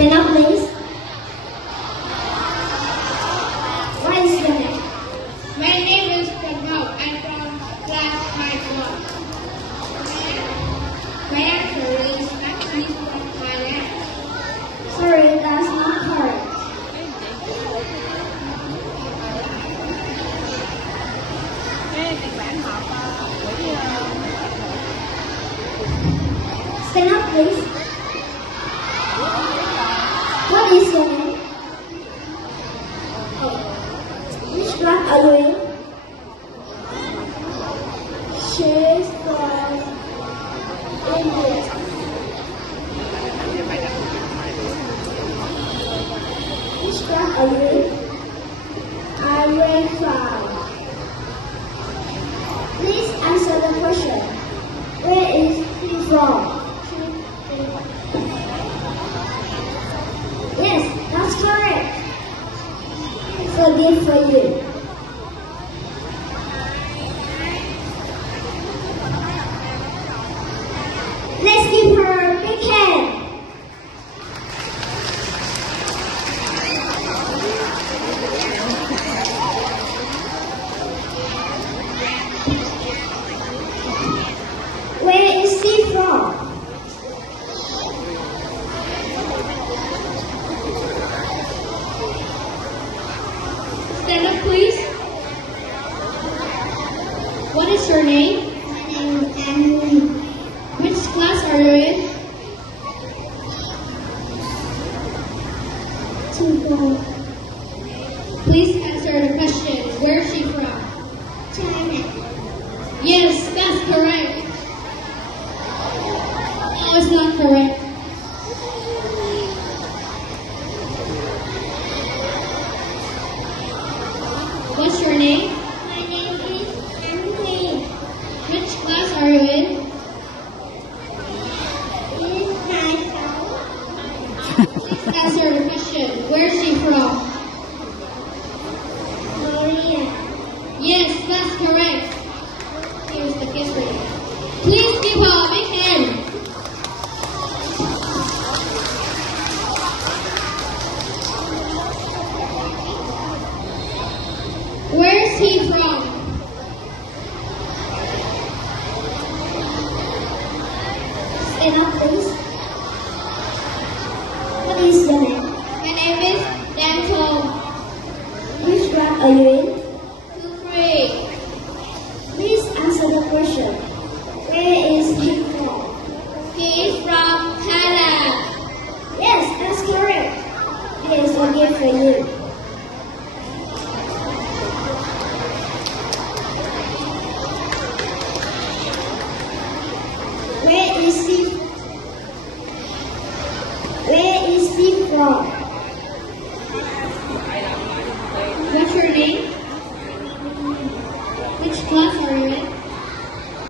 Stand up, please. What is your name? My name is Prabhav. I'm from class 5-1. My answer is actually from Thailand. Sorry, that's not correct. Stand up, please. What is your name? Which class are you in? She's from India. Which class are you in? I'm grade 5. Please answer the question. Where is he from? Yes, that's correct. So good for you. Let's give her a big hand. Where is he from? Stand up, please. What is your name? My name is Emily. Which class are you in? Please answer the question. Where is she from? China. Yes, that's correct. No, it's not correct. What's your name? My name is Emily. Which class are you in? Is Michael. Please answer the question. Where is she from? Korea. Yes, that's correct. Here's the history. Please give her a big hand. Where's he from? Stand up, please. What is your name? My name is Danton. Which class are you in? 2-3. Please answer the question. Where is he from? He is from Thailand. Yes, that's correct. Here's a gift for you. Where is he from?